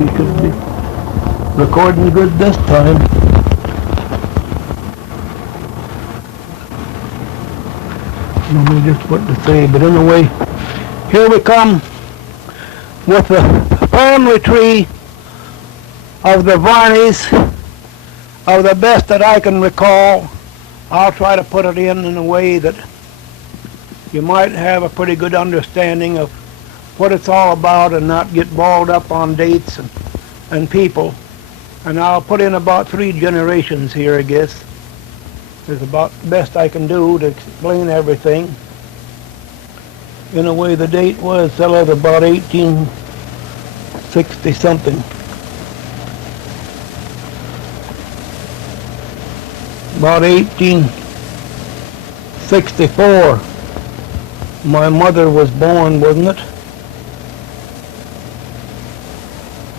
he should be recording good this time. Let me just what to say, but anyway, here we come with the family tree of the Varneys, of the best that I can recall. I'll try to put it in a way that you might have a pretty good understanding of what it's all about and not get balled up on dates and people. And I'll put in about 3 generations here, I guess. It's about the best I can do to explain everything. In a way, the date was about 1860 something. About 1864, my mother was born, wasn't it?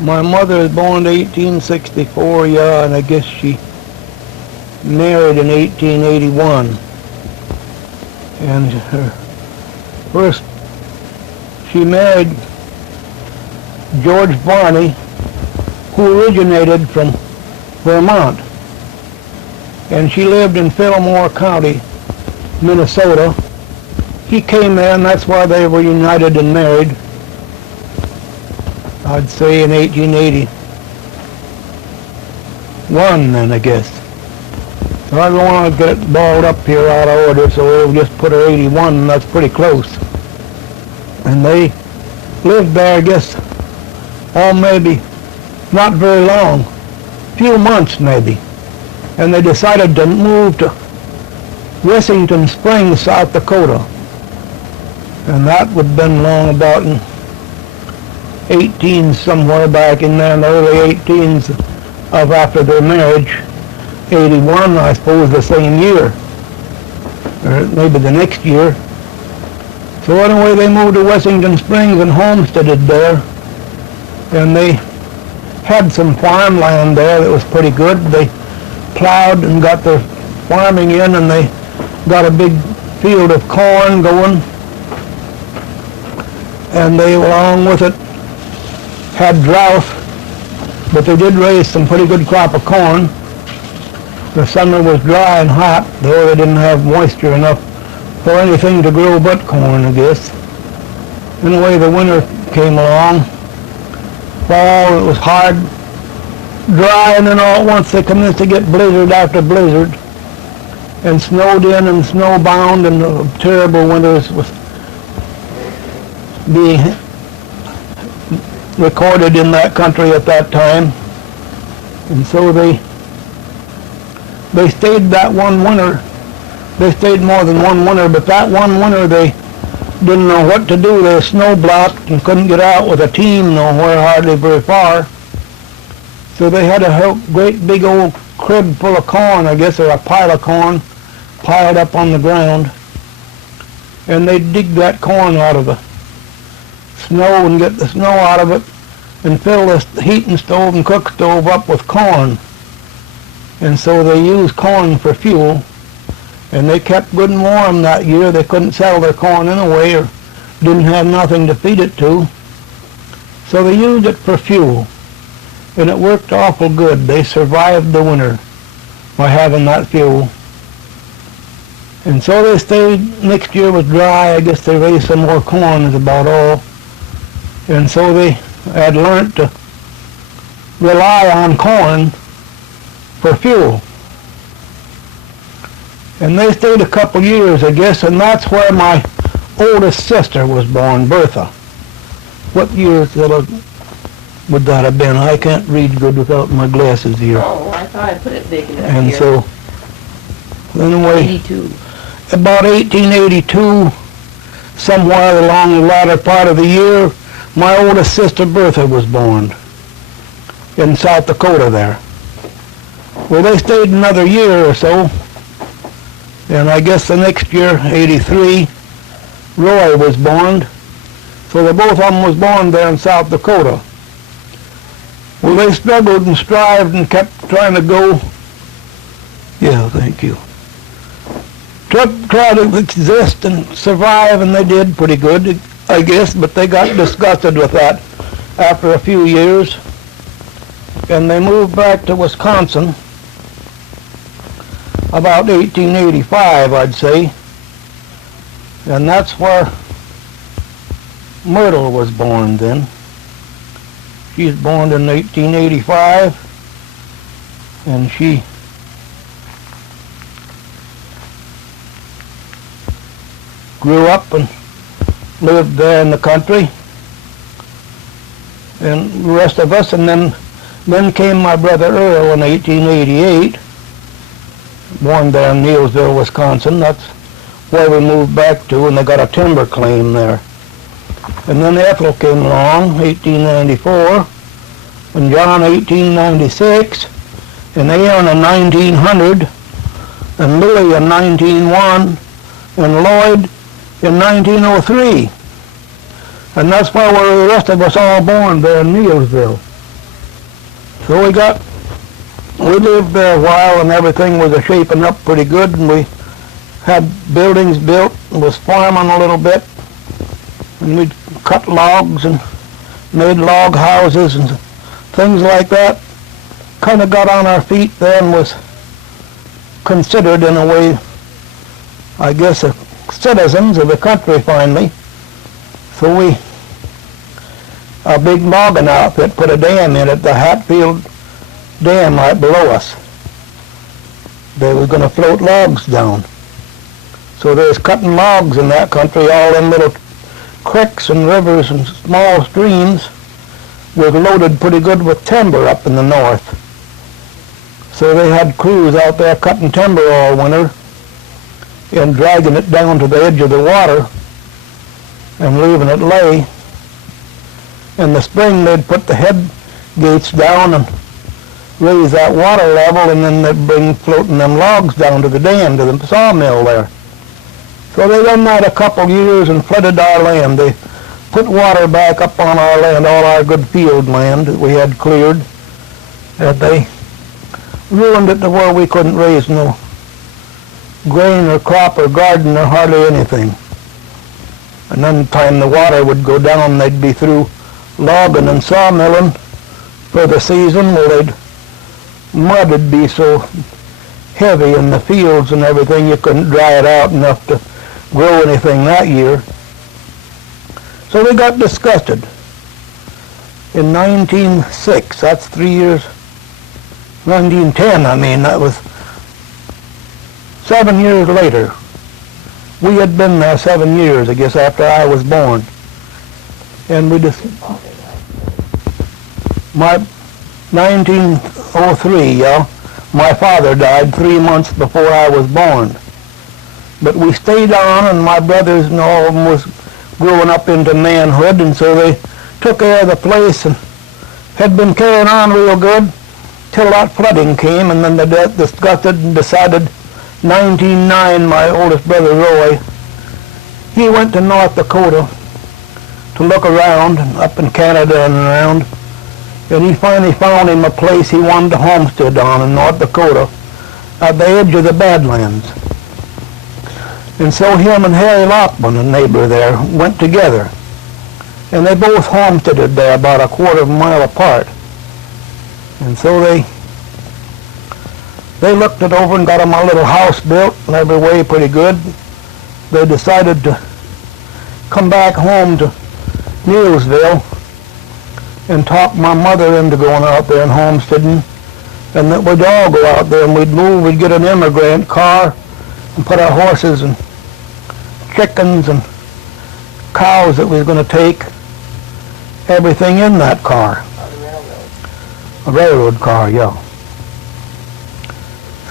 My mother was born in 1864, yeah, and I guess she married in 1881. And her first, she married George Varney, who originated from Vermont. And she lived in Fillmore County, Minnesota. He came there, and that's why they were united and married, I'd say in 1881 then, I guess. So I don't want to get it balled up here out of order, so we'll just put her 81, and that's pretty close. And they lived there, I guess, maybe not very long, few months maybe. And they decided to move to Wessington Springs, South Dakota. And that would have been long about in 18 somewhere back in there in the early 18s of after their marriage. 81, I suppose, the same year, or maybe the next year. So anyway, they moved to Wessington Springs and homesteaded there. And they had some farmland there that was pretty good. They plowed and got their farming in, and they got a big field of corn going, and they, along with it, had drought, but they did raise some pretty good crop of corn. The summer was dry and hot, though they didn't have moisture enough for anything to grow but corn, I guess. Anyway, the winter came along. Fall, it was hard, dry, and then all at once they commenced to get blizzard after blizzard, and snowed in and snowbound, and terrible winters was being recorded in that country at that time. And so they stayed that one winter. They stayed more than one winter, but that one winter they didn't know what to do. They were snow blocked and couldn't get out with a team nowhere, hardly very far. So they had a great big old crib full of corn, I guess, or a pile of corn piled up on the ground. And they'd dig that corn out of the snow and get the snow out of it and fill the heating stove and cook stove up with corn. And so they used corn for fuel, and they kept good and warm that year. They couldn't sell their corn anyway, or didn't have nothing to feed it to. So they used it for fuel, and it worked awful good. They survived the winter by having that fuel. And so they stayed. Next year was dry. I guess they raised some more corn is about all. And so they had learned to rely on corn for fuel. And they stayed a couple years, I guess, and that's where my oldest sister was born, Bertha. What year would that have been? I can't read good without my glasses here. Oh, I thought I put it big enough and here. So, anyway, 82. About 1882, somewhere along the latter part of the year, my oldest sister Bertha was born in South Dakota there. Well, they stayed another year or so, and I guess the next year, 83, Roy was born. So both of them was born there in South Dakota. Well, they struggled and strived and kept trying to go. Yeah, thank you. Try to exist and survive, and they did pretty good, I guess, but they got disgusted with that after a few years. and they moved back to Wisconsin about 1885, I'd say, and that's where Myrtle was born then. She was born in 1885, and she grew up and lived there in the country, and the rest of us, and then came my brother Earl in 1888, born there in Neilsville, Wisconsin. That's where we moved back to, and they got a timber claim there. And then Ethel came along, 1894, and John 1896, and Aaron in 1900, and Lily in 1901, and Lloyd in 1903. And that's why the rest of us all born there in Neilsville. So we lived there a while, and everything was shaping up pretty good, and we had buildings built and was farming a little bit, and we'd cut logs and made log houses and things like that. Kind of got on our feet then, was considered in a way, I guess, citizens of the country finally. So a big logging outfit put a dam in it, the Hatfield Dam right below us. They were going to float logs down. So they was cutting logs in that country. All them little creeks and rivers and small streams was loaded pretty good with timber up in the north. So they had crews out there cutting timber all winter and dragging it down to the edge of the water and leaving it lay. In the spring they'd put the head gates down and raise that water level, and then they'd bring floating them logs down to the dam, to the sawmill there. So they done that a couple years and flooded our land. They put water back up on our land, all our good field land that we had cleared. And they ruined it to where we couldn't raise no grain or crop or garden or hardly anything. And then time the water would go down, they'd be through logging and sawmilling for the season. Well, mud would be so heavy in the fields and everything, you couldn't dry it out enough to grow anything that year. So we got disgusted. In 1906, that's 3 years, 1910, I mean, that was 7 years later. We had been there 7 years, I guess, after I was born. And we just, my 1903, yeah, my father died 3 months before I was born. But we stayed on, and my brothers and all of them was growing up into manhood, and so they took care of the place and had been carrying on real good till that flooding came, and then they disgusted and decided 1909, my oldest brother Roy, he went to North Dakota to look around, up in Canada and around, and he finally found him a place he wanted to homestead on in North Dakota at the edge of the Badlands. And so him and Harry Lockman, a neighbor there, went together, and they both homesteaded there about a quarter of a mile apart. And so they looked it over and got them a little house built and every way pretty good. They decided to come back home to Neilsville and talk my mother into going out there and homesteading, and that we'd all go out there and we'd move, we'd get an immigrant car and put our horses and chickens and cows that we was going to take, everything in that car. A railroad car, yeah.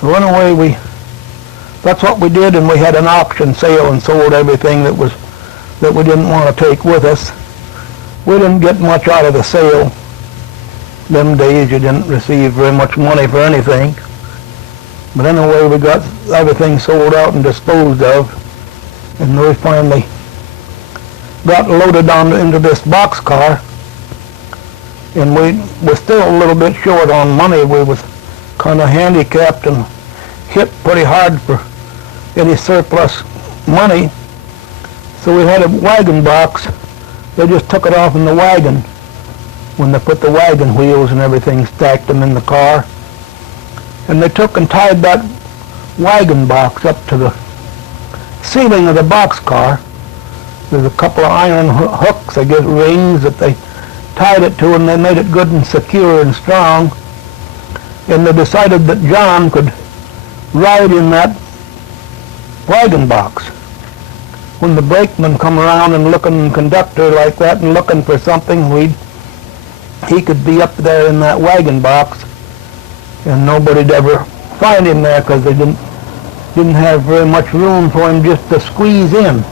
So anyway, that's what we did, and we had an auction sale and sold everything that we didn't want to take with us. We didn't get much out of the sale. Them days you didn't receive very much money for anything. But anyway, we got everything sold out and disposed of, and we finally got loaded on into this boxcar, and we were still a little bit short on money. We was kind of handicapped and hit pretty hard for any surplus money. So we had a wagon box. They just took it off in the wagon when they put the wagon wheels and everything, stacked them in the car. And they took and tied that wagon box up to the ceiling of the boxcar. There's a couple of iron hooks, I guess rings, that they tied it to, and they made it good and secure and strong. And they decided that John could ride in that wagon box. When the brakeman come around and looking, conductor like that, and looking for something, he could be up there in that wagon box, and nobody'd ever find him there because they didn't have very much room for him just to squeeze in.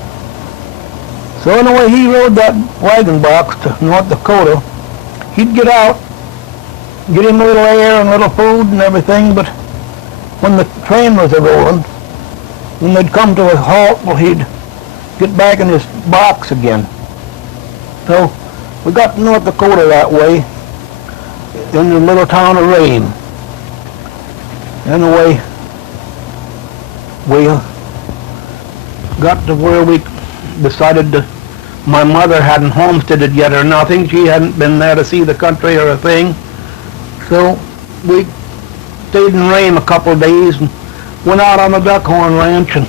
So anyway, he rode that wagon box to North Dakota. He'd get out, get him a little air and a little food and everything, but when the train was a-rolling, when they'd come to a halt, well, he'd get back in his box again. So we got to North Dakota that way, in the little town of Rame. Anyway, we got to where we decided to, my mother hadn't homesteaded yet or nothing. She hadn't been there to see the country or a thing. So we stayed in Rame a couple of days and went out on the Duckhorn Ranch and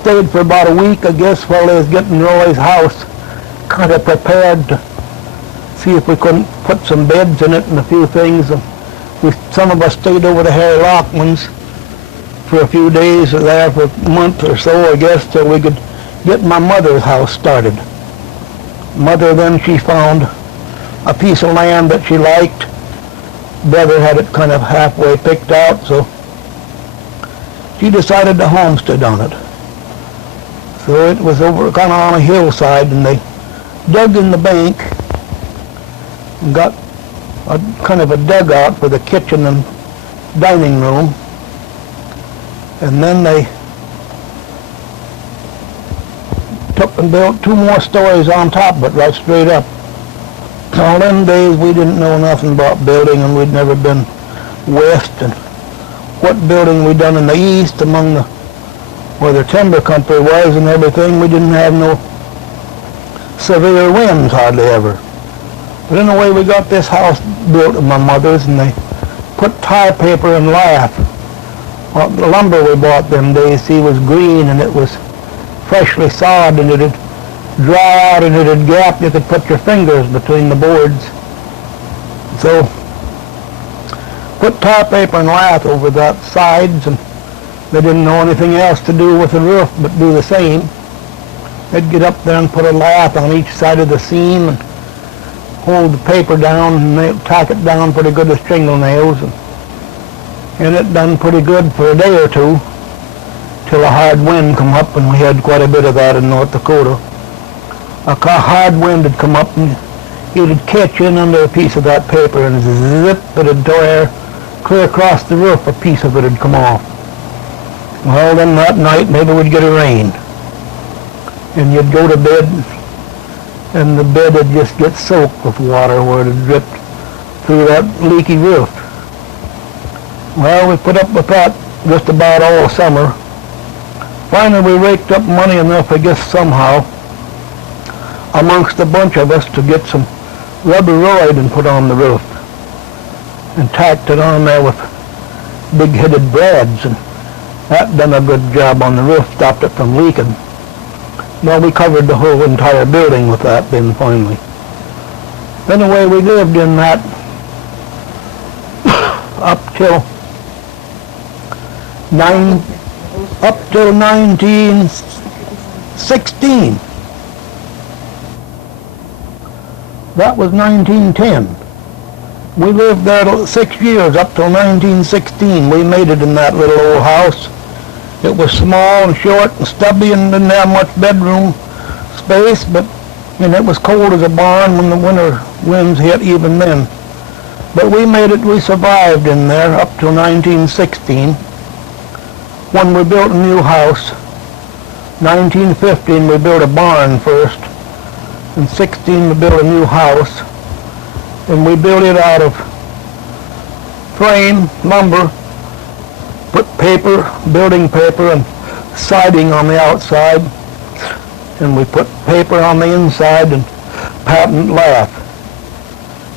stayed for about a week, I guess, while they was getting Roy's house kind of prepared to see if we couldn't put some beds in it and a few things. And some of us stayed over to Harry Lockman's for a few days there, for a month or so, I guess, till we could get my mother's house started. Mother, then she found a piece of land that she liked. Brother had it kind of halfway picked out, so she decided to homestead on it. So it was over kind of on a hillside, and they dug in the bank and got a kind of a dugout for the kitchen and dining room. And then they took and built 2 more stories on top of it, right straight up. All them days we didn't know nothing about building, and we'd never been west, and what building we done in the east among the where the timber country was and everything. We didn't have no severe winds hardly ever. But anyway, we got this house built at my mother's, and they put tie paper and lath. Well, the lumber we bought them days, see, was green, and it was freshly sawed, and it'd dry out and it'd gap. You could put your fingers between the boards. So put tar paper and lath over the sides, and they didn't know anything else to do with the roof but do the same. They'd get up there and put a lath on each side of the seam and hold the paper down, and they'd tack it down pretty good with shingle nails, and it done pretty good for a day or two till a hard wind come up, and we had quite a bit of that in North Dakota. A hard wind would come up, and it'd catch in under a piece of that paper, and zip, it'd tear clear across the roof. A piece of it would come off. Well, then that night maybe we'd get a rain, and you'd go to bed, and the bed would just get soaked with water where it had dripped through that leaky roof. Well, we put up with that just about all summer. Finally, we raked up money enough, I guess, somehow, amongst a bunch of us, to get some rubber roid and put on the roof, and tacked it on there with big-headed brads, and that done a good job on the roof, stopped it from leaking. Well, we covered the whole entire building with that then finally. Anyway, we lived in that up till 1916. That was 1910. We lived there 6 years, up till 1916. We made it in that little old house. It was small and short and stubby and didn't have much bedroom space, and it was cold as a barn when the winter winds hit even then. But we made it, we survived in there up till 1916, when we built a new house. 1915 we built a barn first. In 16 we built a new house, and we built it out of frame, lumber, put paper, building paper and siding on the outside, and we put paper on the inside and patent lath.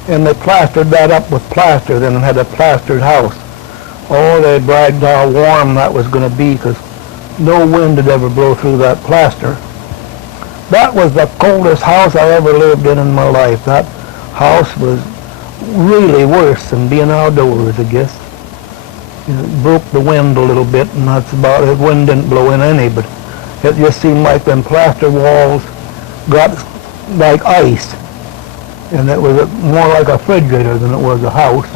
and they plastered that up with plaster, then had a plastered house. Oh, they bragged how warm that was going to be, because no wind had ever blow through that plaster. That was the coldest house I ever lived in my life. That house was really worse than being outdoors, I guess. It broke the wind a little bit, and that's about it. The wind didn't blow in any, but it just seemed like them plaster walls got like ice, and it was more like a refrigerator than it was a house.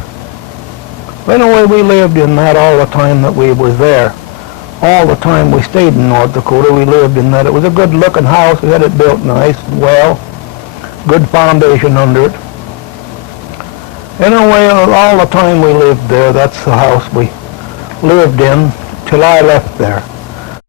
But anyway, we lived in that all the time that we was there. All the time we stayed in North Dakota, we lived in that. It was a good-looking house. We had it built nice and well, good foundation under it. Anyway, all the time we lived there, that's the house we lived in till I left there.